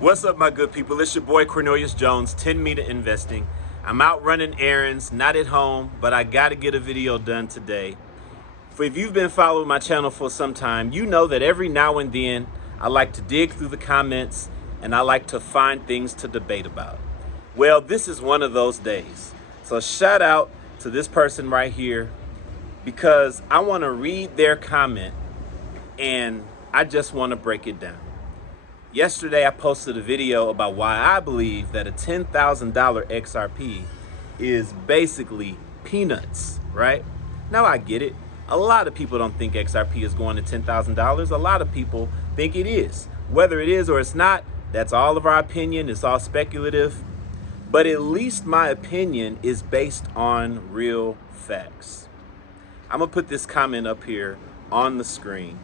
What's up, my good people? It's your boy Cornelius Jones, 10 meter investing. I'm out running errands, not at home, but I gotta get a video done today. If you've been following my channel for some time, you know that every now and then I like to dig through the comments and I like to find things to debate about. Well, this is one of those days. So shout out to this person right here because I want to read their comment and I just want to break it down. Yesterday, I posted a video about why I believe that a $10,000 XRP is basically peanuts, right? Now, I get it. A lot of people don't think XRP is going to $10,000. A lot of people think it is. Whether it is or it's not, that's all of our opinion. It's all speculative. But at least my opinion is based on real facts. I'm going to put this comment up here on the screen.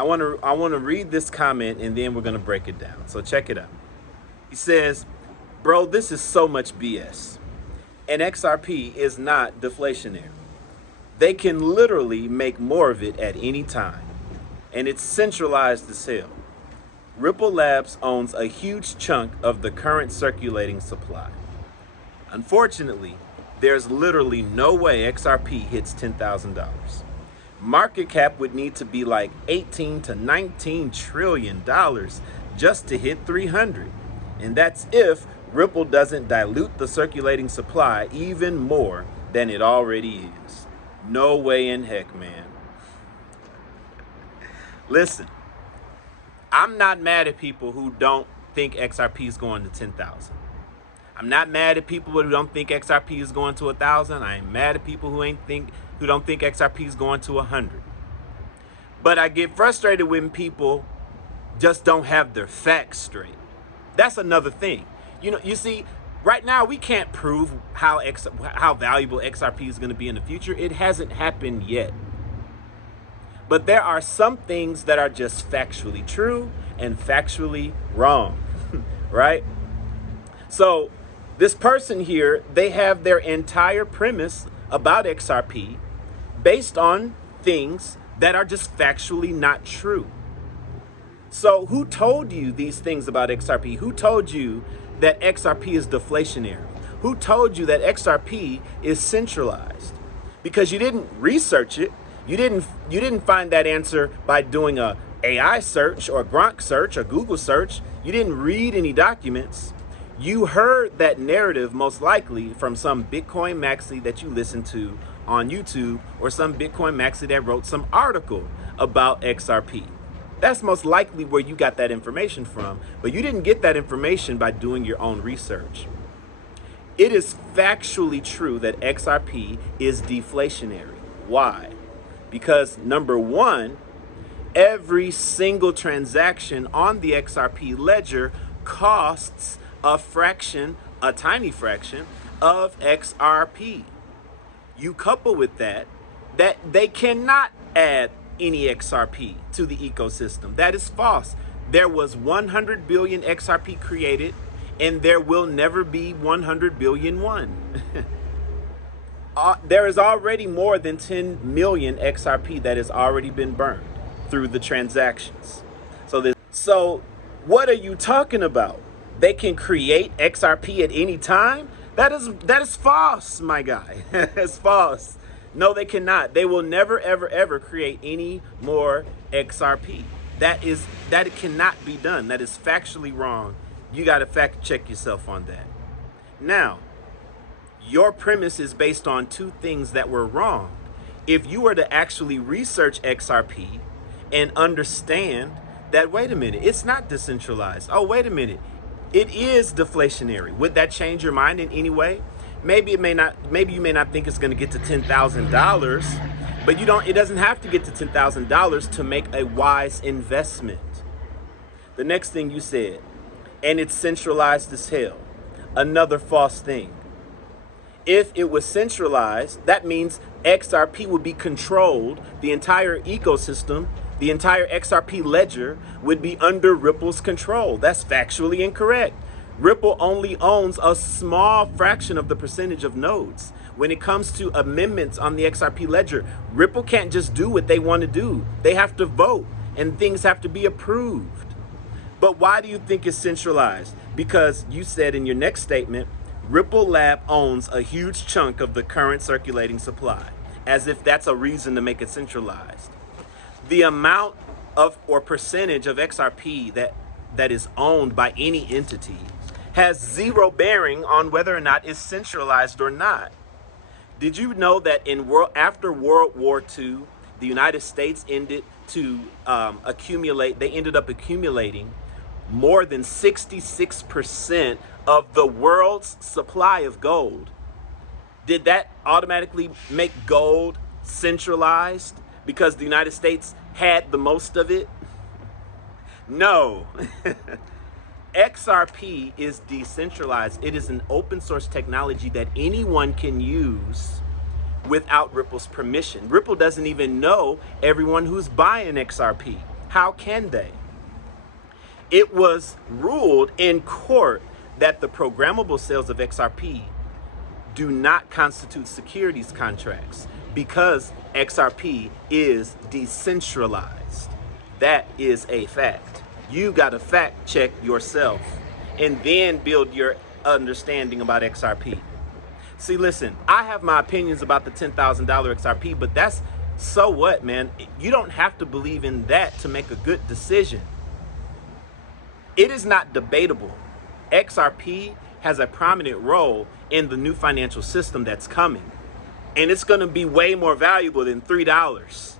I want to read this comment and then we're going to break it down. So check it out. He says, bro, this is so much BS. And XRP is not deflationary. They can literally make more of it at any time. And it's centralized as hell. Ripple Labs owns a huge chunk of the current circulating supply. Unfortunately, there's literally no way XRP hits $10,000. Market cap would need to be like 18 to 19 trillion dollars just to hit 300. And that's if Ripple doesn't dilute the circulating supply even more than it already is. No way in heck, man. Listen, I'm not mad at people who don't think XRP is going to 10,000. I'm not mad at people who don't think XRP is going to 1,000. I ain't mad at people who don't think XRP is going to 100. But I get frustrated when people just don't have their facts straight. That's another thing. You see, right now we can't prove how valuable XRP is going to be in the future. It hasn't happened yet. But there are some things that are just factually true and factually wrong, right? So this person here, they have their entire premise about XRP based on things that are just factually not true. So who told you these things about XRP? Who told you that XRP is deflationary? Who told you that XRP is centralized? Because you didn't research it. You didn't find that answer by doing a AI search or Gronk search or Google search. You didn't read any documents. You heard that narrative most likely from some Bitcoin maxi that you listened to on YouTube or some Bitcoin maxi that wrote some article about XRP. That's most likely where you got that information from, but you didn't get that information by doing your own research. It is factually true that XRP is deflationary. Why? Because number one, every single transaction on the XRP ledger costs a tiny fraction of XRP. You couple with that they cannot add any XRP to the ecosystem. That is false. There was 100 billion XRP created and there will never be 100 billion one. There is already more than 10 million XRP that has already been burned through the transactions. So what are you talking about? They can create XRP at any time? That is false, my guy. It's false. No, they cannot. They will never, ever, ever create any more XRP. That cannot be done. That is factually wrong. You got to fact check yourself on that. Now, your premise is based on two things that were wrong. If you were to actually research XRP and understand that, wait a minute, it's not decentralized. Oh, wait a minute. It is deflationary. Would that change your mind in any way? Maybe it may not. Maybe you may not think it's going to get to $10,000, but it doesn't have to get to $10,000 to make a wise investment. The next thing you said, and it's centralized as hell. Another false thing. If it was centralized, that means XRP would be controlled. The entire ecosystem, the entire XRP ledger would be under Ripple's control. That's factually incorrect. Ripple only owns a small fraction of the percentage of nodes. When it comes to amendments on the XRP ledger, Ripple can't just do what they want to do. They have to vote and things have to be approved. But why do you think it's centralized? Because you said in your next statement, Ripple Lab owns a huge chunk of the current circulating supply, as if that's a reason to make it centralized. The amount of or percentage of XRP that is owned by any entity has zero bearing on whether or not it's centralized or not. Did you know that after World War II, the United States ended up accumulating more than 66% of the world's supply of gold? Did that automatically make gold centralized because the United States had the most of it? No. XRP is decentralized. It is an open source technology that anyone can use without Ripple's permission. Ripple doesn't even know everyone who's buying XRP. How can they? It was ruled in court that the programmable sales of XRP do not constitute securities contracts because XRP is decentralized. That is a fact. You got to fact check yourself and then build your understanding about XRP. See, listen, I have my opinions about the $10,000 XRP, but that's so what, man? You don't have to believe in that to make a good decision. It is not debatable. XRP has a prominent role in the new financial system that's coming, and it's going to be way more valuable than $3.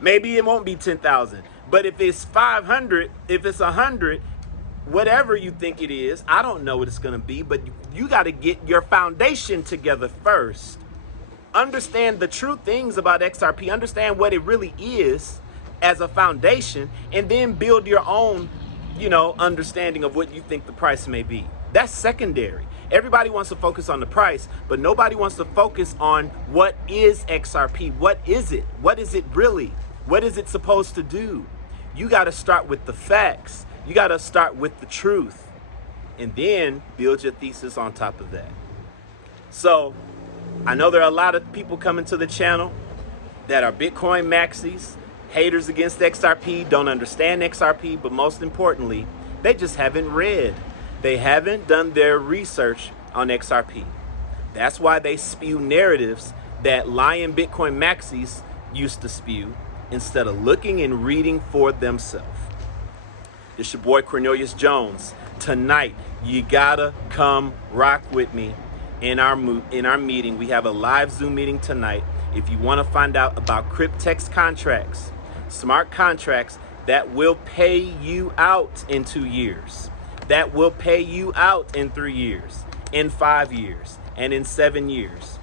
Maybe it won't be 10,000, but if it's 500, if it's 100, whatever you think it is, I don't know what it's going to be, but you got to get your foundation together first. Understand the true things about XRP, understand what it really is as a foundation, and then build your own, understanding of what you think the price may be. That's secondary. Everybody wants to focus on the price, but nobody wants to focus on what is XRP. What is it? What is it really? What is it supposed to do? You got to start with the facts. You got to start with the truth and then build your thesis on top of that. So I know there are a lot of people coming to the channel that are Bitcoin maxis, haters against XRP, don't understand XRP, but most importantly, they just haven't read. They haven't done their research on XRP. That's why they spew narratives that lying Bitcoin maxis used to spew instead of looking and reading for themselves. It's your boy Cornelius Jones. Tonight, you gotta come rock with me in our meeting. We have a live Zoom meeting tonight. If you want to find out about Cryptex contracts, smart contracts that will pay you out in 2 years, that will pay you out in 3 years, in 5 years, and in 7 years.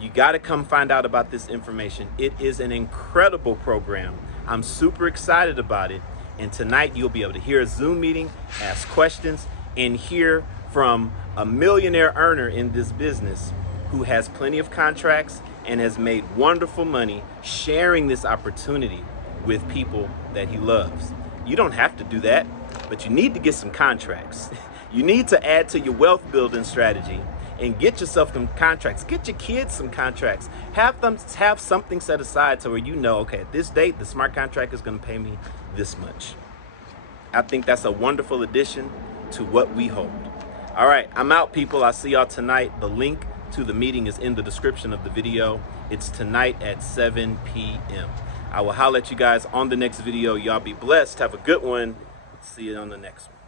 You got to come find out about this information. It is an incredible program. I'm super excited about it. And tonight you'll be able to hear a Zoom meeting, ask questions, and hear from a millionaire earner in this business who has plenty of contracts and has made wonderful money sharing this opportunity with people that he loves. You don't have to do that, but you need to get some contracts. You need to add to your wealth building strategy and get yourself some contracts. Get your kids some contracts. Have something set aside to where okay, at this date, the smart contract is gonna pay me this much. I think that's a wonderful addition to what we hold. All right, I'm out, people. I'll see y'all tonight. The link to the meeting is in the description of the video. It's tonight at 7 p.m. I will holler at you guys on the next video. Y'all be blessed. Have a good one. See you on the next one.